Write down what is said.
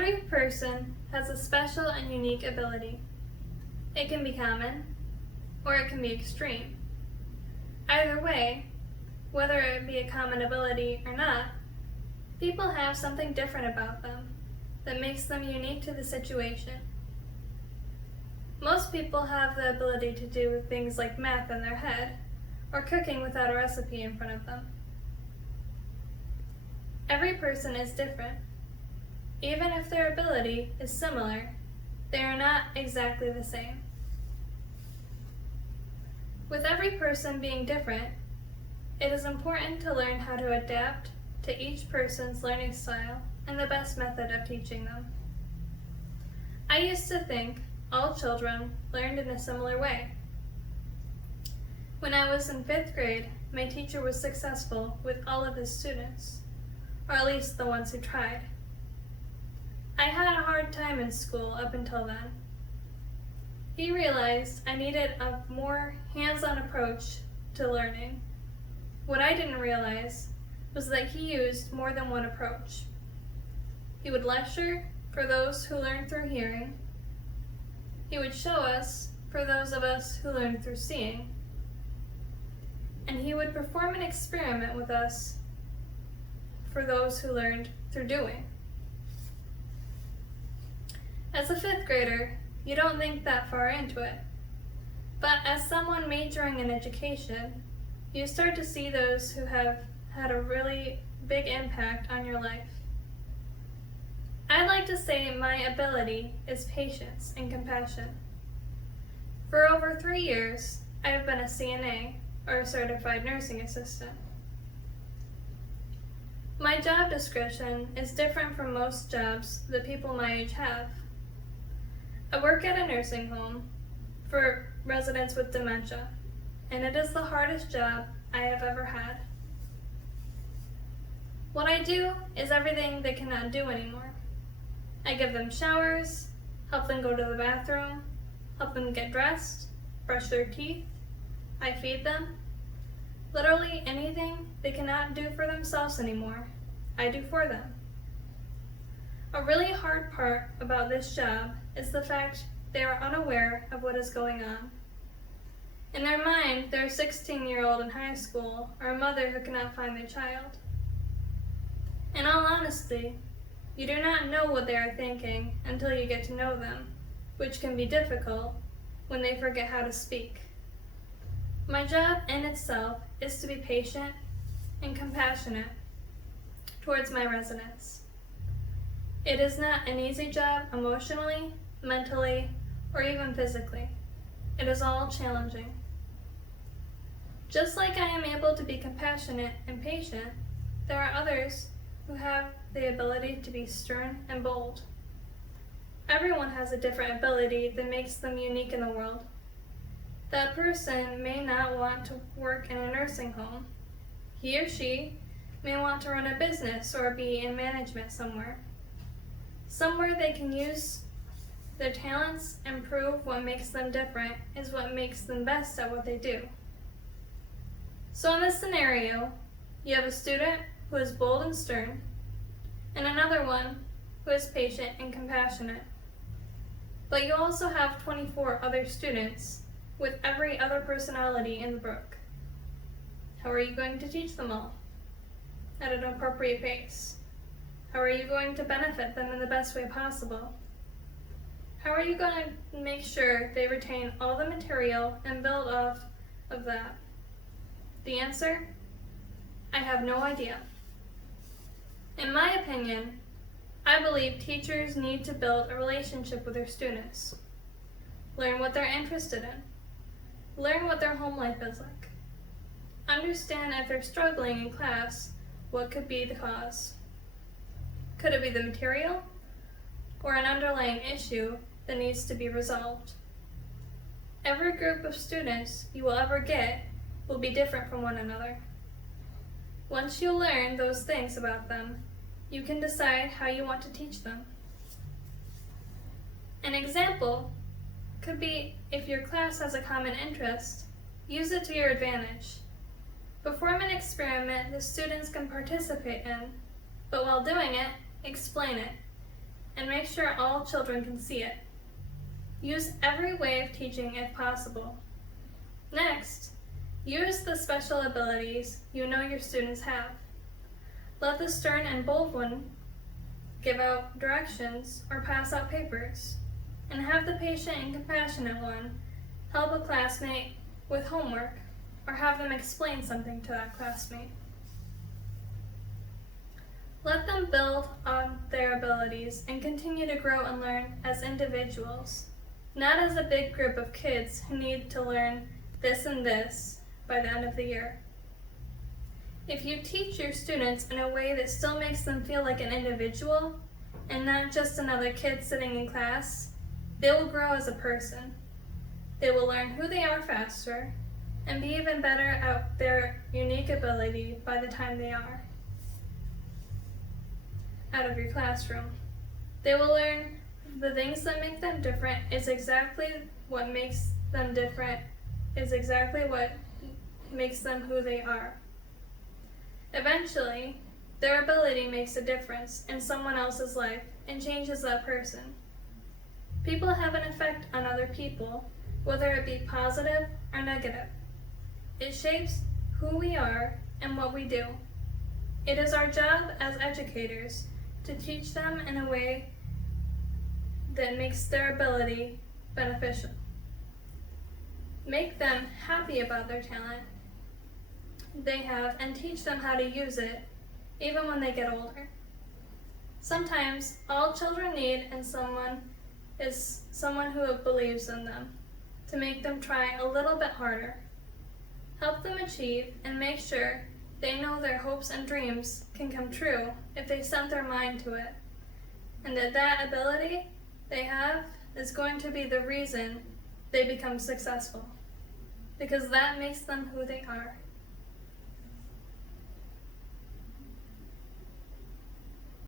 Every person has a special and unique ability. It can be common, or it can be extreme. Either way, whether it be a common ability or not, people have something different about them that makes them unique to the situation. Most people have the ability to do things like math in their head, or cooking without a recipe in front of them. Every person is different. Even if their ability is similar, they are not exactly the same. With every person being different, it is important to learn how to adapt to each person's learning style and the best method of teaching them. I used to think all children learned in a similar way. When I was in 5th grade, my teacher was successful with all of his students, or at least the ones who tried. I had a hard time in school up until then. He realized I needed a more hands-on approach to learning. What I didn't realize was that he used more than one approach. He would lecture for those who learned through hearing. He would show us for those of us who learned through seeing. And he would perform an experiment with us for those who learned through doing. As a 5th grader, you don't think that far into it. But as someone majoring in education, you start to see those who have had a really big impact on your life. I'd like to say my ability is patience and compassion. For over 3 years, I have been a CNA, or a certified nursing assistant. My job description is different from most jobs that people my age have. I work at a nursing home for residents with dementia, and it is the hardest job I have ever had. What I do is everything they cannot do anymore. I give them showers, help them go to the bathroom, help them get dressed, brush their teeth, I feed them. Literally anything they cannot do for themselves anymore, I do for them. A really hard part about this job is the fact they are unaware of what is going on. In their mind, they're a 16-year-old in high school or a mother who cannot find their child. In all honesty, you do not know what they are thinking until you get to know them, which can be difficult when they forget how to speak. My job in itself is to be patient and compassionate towards my residents. It is not an easy job emotionally, mentally, or even physically. It is all challenging. Just like I am able to be compassionate and patient, there are others who have the ability to be stern and bold. Everyone has a different ability that makes them unique in the world. That person may not want to work in a nursing home. He or she may want to run a business or be in management somewhere. Somewhere they can use their talents and prove what makes them different is what makes them best at what they do. So in this scenario, you have a student who is bold and stern, and another one who is patient and compassionate. But you also have 24 other students with every other personality in the book. How are you going to teach them all at an appropriate pace? How are you going to benefit them in the best way possible? How are you going to make sure they retain all the material and build off of that? The answer? I have no idea. In my opinion, I believe teachers need to build a relationship with their students. Learn what they're interested in. Learn what their home life is like. Understand if they're struggling in class, what could be the cause. Could it be the material or an underlying issue that needs to be resolved? Every group of students you will ever get will be different from one another. Once you learn those things about them, you can decide how you want to teach them. An example could be if your class has a common interest, use it to your advantage. Perform an experiment the students can participate in, but while doing it, explain it. and make sure all children can see it. Use every way of teaching if possible. Next, use the special abilities you know your students have. Let the stern and bold one give out directions or pass out papers, and have the patient and compassionate one help a classmate with homework or have them explain something to that classmate. Let them build on their abilities and continue to grow and learn as individuals, not as a big group of kids who need to learn this and this by the end of the year. If you teach your students in a way that still makes them feel like an individual and not just another kid sitting in class, they will grow as a person. They will learn who they are faster and be even better at their unique ability by the time they are out of your classroom. They will learn the things that make them different is exactly what makes them different, is exactly what makes them who they are. Eventually, their ability makes a difference in someone else's life and changes that person. People have an effect on other people, whether it be positive or negative. It shapes who we are and what we do. It is our job as educators to teach them in a way that makes their ability beneficial. Make them happy about their talent they have and teach them how to use it even when they get older. Sometimes all children need is someone who believes in them, to make them try a little bit harder. Help them achieve and make sure they know their hopes and dreams can come true if they set their mind to it, and that ability they have is going to be the reason they become successful, because that makes them who they are.